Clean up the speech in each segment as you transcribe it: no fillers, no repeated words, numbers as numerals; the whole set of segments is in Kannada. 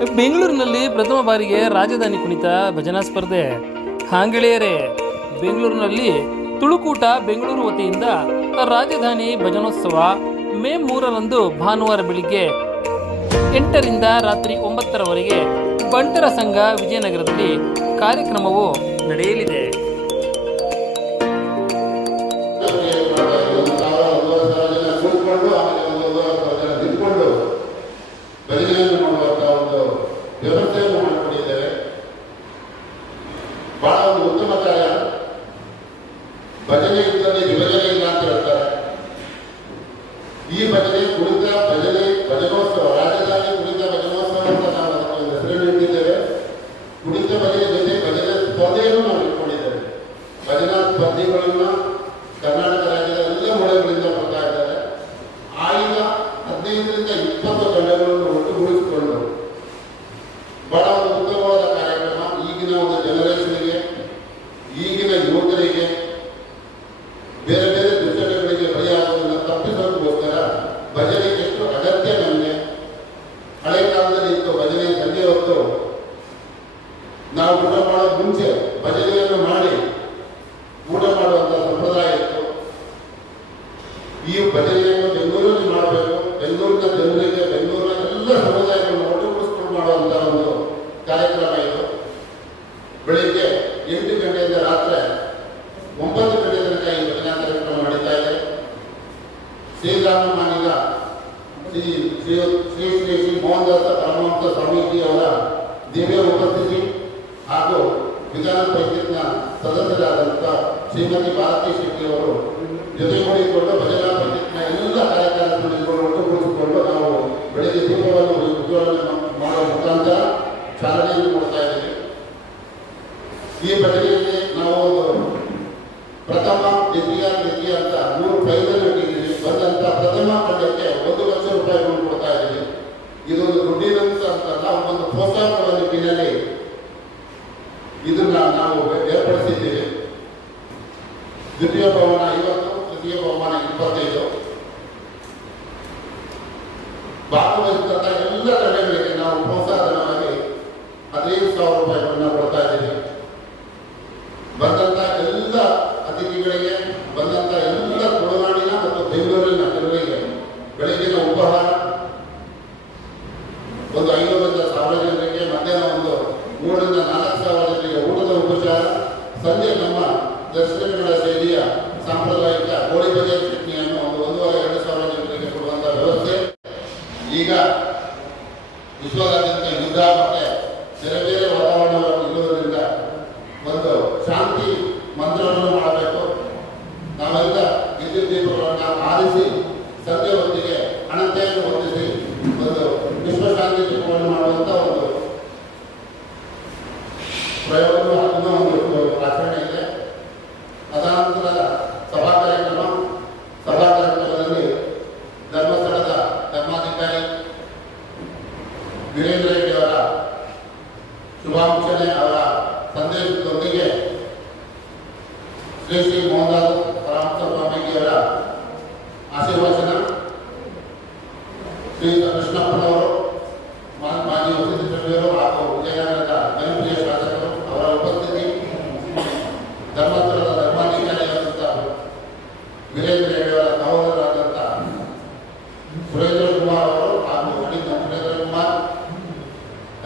ಬೆಂಗಳೂರಿನಲ್ಲಿ ಪ್ರಥಮ ಬಾರಿಗೆ ರಾಜಧಾನಿ ಕುಣಿತ ಭಜನಾ ಸ್ಪರ್ಧೆ. ಹಾಂಗೆಳೆಯರೇ, ಬೆಂಗಳೂರಿನಲ್ಲಿ ತುಳುಕೂಟ ಬೆಂಗಳೂರು ವತಿಯಿಂದ ರಾಜಧಾನಿ ಭಜನೋತ್ಸವ ಮೇ 3ರಂದು ಭಾನುವಾರ ಬೆಳಿಗ್ಗೆ 8ರಿಂದ ರಾತ್ರಿ 9ರವರೆಗೆ ಬಂಟರ ಸಂಘ ವಿಜಯನಗರದಲ್ಲಿ ಕಾರ್ಯಕ್ರಮವು ನಡೆಯಲಿದೆ. ಭಜನೆಯನ್ನು ಮಾಡುವಂತಹ ಒಂದು ವ್ಯವಸ್ಥೆಯನ್ನು ಮಾಡಿಕೊಂಡಿದ್ದೇವೆ. ಬಹಳ ಒಂದು ಉತ್ತಮ ಕಾರ್ಯ. ಭಜನೆ ಇದ್ದಲ್ಲಿ ವಿಭಜನೆ ಇಲ್ಲ ಅಂತ ಹೇಳ್ತಾರೆ. ಈ ಭಜನೆ ಕುಣಿತ ಭಜನೆ ಭಜನೋತ್ಸವ, ರಾಜಧಾನಿ ಕುಣಿತ ಭಜನೋತ್ಸವ ಅಂತ ನಾವು ಅದಕ್ಕೆ ಹೆಸರನ್ನು ಇಟ್ಟಿದ್ದೇವೆ. ಕುಣಿತ ಭಜನೆ ಜೊತೆ ಭಜನೆ ಸ್ಪರ್ಧೆಯನ್ನು ನಾವು ಇಟ್ಕೊಂಡಿದ್ದೇವೆ. ಭಜನಾ ಸ್ಪರ್ಧಿಗಳನ್ನು ಕರ್ನಾಟಕ ರಾಜ್ಯದ ಎಲ್ಲ ಮೂಲೆಗಳಿಂದ ಬರ್ತಾ ಇದ್ದಾರೆ. ಆಯ್ದ 15ರಿಂದ 20 ತಂಡಗಳನ್ನು ಒಟ್ಟುಗೂಡಿಸಿಕೊಂಡು ಬಹಳ ಒಂದು ಉತ್ತಮವಾದ ಕಾರ್ಯಕ್ರಮ. ಈಗಿನ ಒಂದು ಜನರೇಷನ್ಗೆ, ಈಗಿನ ಯುವಕರಿಗೆ ಬೇರೆ ಬೇರೆ ದುಶ್ಚಟಗಳಿಗೆ ಬಲಿಯಾಗುವುದನ್ನು ತಪ್ಪಿಸೋದಕ್ಕೋಸ್ಕರ ಭಜನೆ ಎಷ್ಟು ಅಗತ್ಯ ನಮಗೆ. ಹಳೆ ಕಾಲದಲ್ಲಿ ಇತ್ತು ಭಜನೆ. ಸಂಜೆ ಹೊತ್ತು ನಾವು ಊಟ ಮಾಡೋದು ಮುಂಚೆ ಭಜನೆಯನ್ನು ಮಾಡಿ ಊಟ ಮಾಡುವಂಥ ಸಂಪ್ರದಾಯ ಇತ್ತು. ಈ ಭಜನೆಯನ್ನು ಬೆಂಗಳೂರಲ್ಲಿ ಮಾಡಬೇಕು. ಬೆಂಗಳೂರಿನ ಜನರಿಗೆ, ಬೆಂಗಳೂರಿನ ಎಲ್ಲ ಸಮುದಾಯಗಳನ್ನು ಒಟ್ಟುಗೂಡಿಸ್ಕೊಂಡು ಮಾಡುವಂಥ ಒಂದು ಕಾರ್ಯಕ್ರಮ ಇದು. ಬೆಳಿಗ್ಗೆ 8 ಗಂಟೆಯಿಂದ ರಾತ್ರಿ 9 ಗಂಟೆ ತನಕ ಈ ಭಜನಾ ಕಾರ್ಯಕ್ರಮ ನಡೀತಾ ಇದೆ. ಶ್ರೀರಾಮಮಾನಿಗ ಶ್ರೀ ಶ್ರೀ ಶ್ರೀ ಶ್ರೀ ಶ್ರೀ ಮೋಹನದಾಸ ಪರಮಹಂಸ ಸ್ವಾಮೀಜಿ ಅವರ ದಿವ್ಯ ಉಪಸ್ಥಿತಿ ಹಾಗೂ ವಿಧಾನ ಪರಿಷತ್ನ ಸದಸ್ಯರಾದಂಥ ಶ್ರೀಮತಿ ಭಾರತಿ ಶೆಟ್ಟಿ ಅವರು ಜೊತೆಗೂಡಿಕೊಂಡು ಭಜನಾ ಪರಿಷತ್ನ ಎಲ್ಲ ಕಾರ್ಯಕ್ರಮಗಳನ್ನು ಒಟ್ಟುಗೂಡಿಸಿಕೊಂಡು ನಾವು ಬೆಳಗ್ಗೆ ದೀಪವನ್ನು ಉಜ್ವಲನೆ ಮಾಡುವ ಮುಖಾಂತರ ಚಾಲನೆಯನ್ನು ಕೊಡ್ತಾ ಇದ್ದೀವಿ. ಈ ಭಜನೆಯಲ್ಲಿ ನಾವು ಒಂದು ಪ್ರಥಮ, ದ್ವಿತೀಯ, ತೃತೀಯ ಅಂತ 3 ಪ್ರೈಸನ್ನು ಇಟ್ಟಿದ್ದೀವಿ. ಬಂದಂಥ ಪ್ರಥಮ ತಂಡಕ್ಕೆ 1 ಲಕ್ಷ ರೂಪಾಯಿಗಳನ್ನು ಕೊಡ್ತಾ ಇದ್ದೀವಿ. ಇದೊಂದು ದುಡ್ಡಿನಂತ ಅಂತಲ್ಲ, ಒಂದು ಪ್ರೋತ್ಸಾಹದ ನಿಟ್ಟಿನಲ್ಲಿ ಇದನ್ನ ನಾವು ಏರ್ಪಡಿಸಿದ್ದೀವಿ. ದ್ವಿತೀಯ ಬಹುಮಾನ 50, ತೃತೀಯ ಬಹುಮಾನ 25. ಭಾಗವಹಿಸಿದಂಥ ಎಲ್ಲ ತಂಡಗಳಿಗೆ ನಾವು ಪ್ರೋತ್ಸಾಹಧನವಾಗಿ 15,000 ರೂಪಾಯಿಗಳನ್ನು ಕೊಡ್ತಾ ಇದ್ದೀವಿ. ಬಂದಂಥ ಎಲ್ಲ ಅತಿಥಿಗಳಿಗೆ, ಬಂದಂಥ ಎಲ್ಲ ತುಳುನಾಡಿನ ಮತ್ತು ಬೆಂಗಳೂರಿನ ಜನರಿಗೆ ಬೆಳಗಿನ ಉಪಹಾರ ಒಂದು 500ರಿಂದ 1000 ಜನರಿಗೆ, ಮಧ್ಯಾಹ್ನ ಒಂದು 3ರಿಂದ 4,000 ಜನರಿಗೆ ಊಟದ ಉಪಚಾರ, ಸಂಜೆ ನಮ್ಮ ದರ್ಶನಗಳ ಶೈಲಿಯ ಸಾಂಪ್ರದಾಯಿಕ ಗೋಳಿ ಬಜೆ ಚಟ್ನಿಯನ್ನು ಒಂದು 1,500-2,000 ಜನರಿಗೆ ಕೊಡುವಂಥ ವ್ಯವಸ್ಥೆ. ಈಗ ವಿಶ್ವದಾದ್ಯಂತ ಯುದ್ಧ ಮತ್ತೆ ಬೇರೆ ಬೇರೆ ವಾತಾವರಣವನ್ನು ಇರುವುದರಿಂದ ಒಂದು ಶಾಂತಿ ಮಂತ್ರವನ್ನು ಮಾಡಬೇಕು. ನಾವೆಲ್ಲ ವಿದ್ಯುತ್ ದೀಪಗಳನ್ನು ಆರಿಸಿ ಸಂಜೆ ಹೊತ್ತಿಗೆ ಹಣತೆಯನ್ನು ಹೊಂದಿಸಿ ಒಂದು ವಿಶ್ವಶಾಂತಿ ದೀಪವನ್ನು ಮಾಡುವಂಥ ಒಂದು ಪ್ರಯೋಗವನ್ನು ಅದನ್ನ ಒಂದು ಆಚರಣೆ ಇದೆ. ಅದಾನಂತರ ಸಭಾ ಕಾರ್ಯಕ್ರಮದಲ್ಲಿ ಧರ್ಮಸ್ಥಳದ ಧರ್ಮಾಧಿಕಾರಿ ವೀರೇಂದ್ರ ರೆಡ್ಡಿ ಅವರ ಶುಭಾಂಶನೆ, ಅವರ ಸಂದೇಶದೊಂದಿಗೆ ಶ್ರೀ ಶ್ರೀ ಮೋಹನದಾಸ ಪರಮಹಂಸ ಸ್ವಾಮೀಜಿಯವರ ಆಶೀರ್ವಚನ, ಶ್ರೀ ಕೃಷ್ಣಪ್ಪನವರು, ಮಾಜಿ ವಸತಿ ಸಚಿವರು ಹಾಗೂ ವಿಜಯನಗರದ ಜನಪ್ರಿಯ ಶಾಸಕರು ಅವರ ಉಪಸ್ಥಿತಿ, ಧರ್ಮಸ್ಥಳದ ಧರ್ಮಾಧಿಕಾರಿಯಾದಂಥ ವೀರೇಂದ್ರ ರೆಡ್ಡಿಯವರ ಸಹೋದರರಾದಂಥ ಸುರೇಂದ್ರ ಕುಮಾರ್ ಅವರು ಹಾಗೂ ಅಡಿತ ಸುರೇಂದ್ರ ಕುಮಾರ್,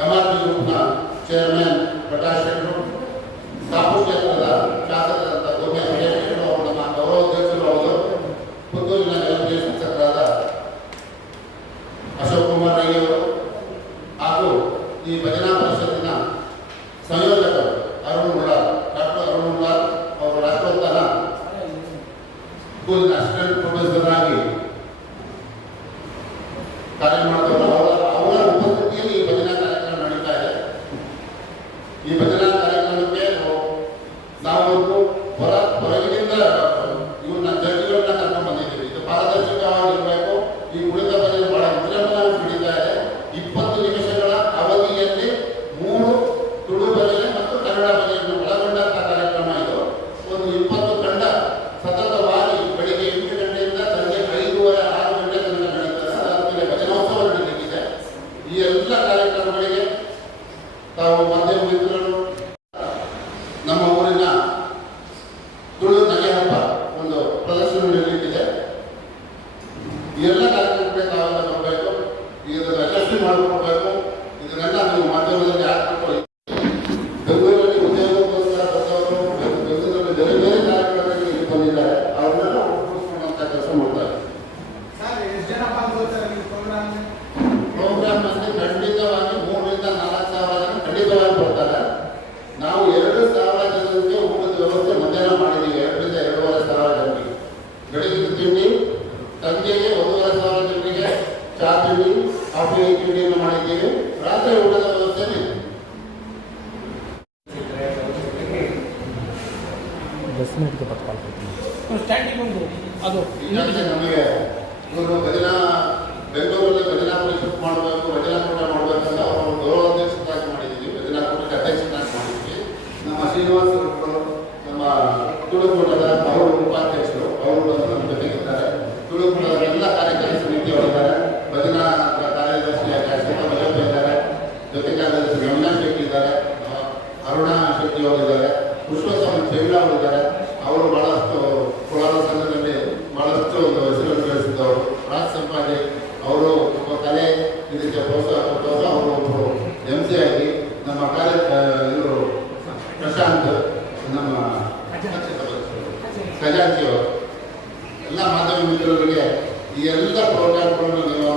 MRP ಗ್ರೂಪ್ನ ಚೇರ್ಮನ್ ಪ್ರಕಾಶ್ ಶೆಟ್ಟರು, ಕಾಪು ಕ್ಷೇತ್ರದ ಶಾಸಕರಾದಂಥ ಗೋಮೇಶ್ ಶೆಟ್ಟರು ಅವರು ನಮ್ಮ ಗೌರವಾಧ್ಯಕ್ಷರು. ಅವರು ಪುತ್ತೂರಿನ ಜನಪ್ರಿಯ ಶಾಸಕರಾದ ಅಶೋಕ್ ಕುಮಾರ್ ರೈ ಅವರು ಹಾಗೂ ಈ ಭಜನಾ ಪರಿಷತ್ತಿನ ಸಂಯೋಜಕರು ಡಾಕ್ಟರ್ ಅರುಣ್ ಮುಳ್ಳಾರ್ ಅವರು ರಾಷ್ಟ್ರೋತ್ತರ ಸ್ಕೂಲಿನ ಅಸಿಸ್ಟೆಂಟ್ ಪ್ರೊಫೆಸರ್ ಆಗಿ ಕಾರ್ಯ ಮಾಡ್ತಾರೆ. ಅವರ ಉಪಸ್ಥಿತಿಯಲ್ಲಿ ಈ ಭಜನಾ ಕಾರ್ಯಕ್ರಮ ನಡೀತಾ ಇದೆ. ಈ ಭಜನಾ ಕಾರ್ಯಕ್ರಮಕ್ಕೆ ನಾವು ಹೊರಗಿನಿಂದ ಇವ್ರನ್ನ ಜಡ್ಜ್ಗಳನ್ನ ಕರ್ಕೊಂಡು ಬಂದಿದ್ದೀವಿ. ಇದು ಪಾರದರ್ಶಕವಾಗಿರಬೇಕು. ಈ ಕುಣಿತ ಭಜನೆ ಬಹಳ ವಿಜೃಂಭಣೆಯಾಗಿ ನಡೀತಾ ಇದೆ. 20 ನಿಮಿಷಗಳ ಅವಧಿಯಲ್ಲಿ 3 ತುಳು ಭಜನೆ ಮತ್ತು ಎಲ್ಲ ಕಾರ್ಯಕ್ರಮಗಳಿಗೆ ತಾವು ಮಾಧ್ಯಮ ಮಿತ್ರರು ನಮ್ಮ ಊರಿನ ತುಳು ನಗೆ ಹಬ್ಬ ಒಂದು ಪ್ರದರ್ಶನ ನಡೆಯುತ್ತಿದೆ. ಈ ಎಲ್ಲ ಕಾರ್ಯಕ್ರಮಕ್ಕೆ ತಾವೆಲ್ಲ ಬರಬೇಕು, ಇದನ್ನು ಯಶಸ್ವಿ ಮಾಡಿಕೊಡ್ಬೇಕು. ಇದನ್ನೆಲ್ಲ ನೀವು ಮಾಧ್ಯಮದಲ್ಲಿ ಹಾಕ್ಬಿಟ್ಟು ಬೆಂಗಳೂರಲ್ಲಿ ಉದ್ಯೋಗಕ್ಕೋಸ್ಕರ ಬಂದವರು, ಬೆಂಗಳೂರಲ್ಲಿ ಬೇರೆ ಬೇರೆ ಕಾರ್ಯಕ್ರಮಗಳಿಗೆ ಇಲ್ಲಿ ಬಂದಿದ್ದಾರೆ, ಅವ್ರನ್ನೆಲ್ಲ ಒಪ್ಪಿಕೊಳ್ಳುವಂಥ ಕೆಲಸ ಮಾಡ್ತಾರೆ. ಪ್ರೋಗ್ರಾಮ್ನಲ್ಲಿ ಖಂಡಿತವಾಗಿ 3,000 ರಿಂದ 4,000 ಜನ ಖಂಡಿತವಾಗಿ ಬರ್ತಾರೆ. ನಾವು 2,000 ಜನರಿಗೆ ಊಟದ ವ್ಯವಸ್ಥೆ ಮಧ್ಯಾಹ್ನ ಮಾಡಿದ್ದೀವಿ. 2,000 ರಿಂದ 2,500 ಜನರಿಗೆ ಬೆಳಗಿನ ತಿಂಡಿ, ಸಂಜೆಗೆ 1,500 ಜನರಿಗೆ ಚಾ ತಿಂಡಿ, ಕಾಫಿ ತಿಂಡಿಯನ್ನು ಮಾಡಿದ್ದೀವಿ. ರಾತ್ರಿ ಊಟದ ವ್ಯವಸ್ಥೆ ಇದೆ. ಈಗಾಗಲೇ ನಮಗೆ ಇವರು ಬೆಂಗಳೂರಲ್ಲಿ ಭಜನಾ ಪರಿಷತ್ ಮಾಡಬೇಕು, ಭಜನಾ ಕೂಟ ಮಾಡಬೇಕಂತ ಅವರು ಗೌರವಾಧ್ಯಕ್ಷರಾಗಿ ಮಾಡಿದ್ದೀವಿ. ಭಜನಾ ಕೂಟಕ್ಕೆ ಅಧ್ಯಕ್ಷರಾಗಿ ಮಾಡಿದ್ವಿ. ನಮ್ಮ ಶ್ರೀನಿವಾಸ ಅವರು ನಮ್ಮ ತುಳುಕೂಟದ ಅವರು ಉಪಾಧ್ಯಕ್ಷರು, ಅವರು ನಮ್ಮ ಜೊತೆಗಿದ್ದಾರೆ. ತುಳುಕೂಟದ ಎಲ್ಲ ಕಾರ್ಯಕಾರಿ ಸಮಿತಿಯವರಿದ್ದಾರೆ. ಭಜನಾ ಕಾರ್ಯದರ್ಶಿಯಾಗಿ ಅಶ್ವಥ ಮಲ್ಲಪ್ಪ ಇದ್ದಾರೆ, ಜೊತೆ ಕಾರ್ಯದರ್ಶಿ ರಮ್ಯಾ ಶೆಟ್ಟಿ ಇದ್ದಾರೆ, ಅರುಣಾ ಶೆಟ್ಟಿ ಅವರಿದ್ದಾರೆ, ಪುಷ್ಪಸ್ವಾಮಿ ಚೇಳ ಅವರಿದ್ದಾರೆ. ಅವರು ಬಹಳಷ್ಟು ಕೋಲಾರ ಸಂಘದಲ್ಲಿ ಬಹಳಷ್ಟು ಒಂದು ಹೆಸರನ್ನು ಗಳಿಸಿದ್ದವರು. ರಾಜ್ ಸಂಪಾದಿ ಅವರು ಕಲೆ ಇದಕ್ಕೆ ಪ್ರೋತ್ಸಾಹ ಕೊಟ್ಟವರು. ಅವರು ಒಬ್ಬರು MC ಆಗಿ ನಮ್ಮ ಇವರು ಪ್ರಶಾಂತ್ ನಮ್ಮ ಖಜಾಂಚಿ ಅವರು ಎಲ್ಲ ಮಾಧ್ಯಮ ಮಿತ್ರರಿಗೆ ಈ ಎಲ್ಲ ಪ್ರೋಗ್ರಾಮ್ಗಳನ್ನು ನೀವು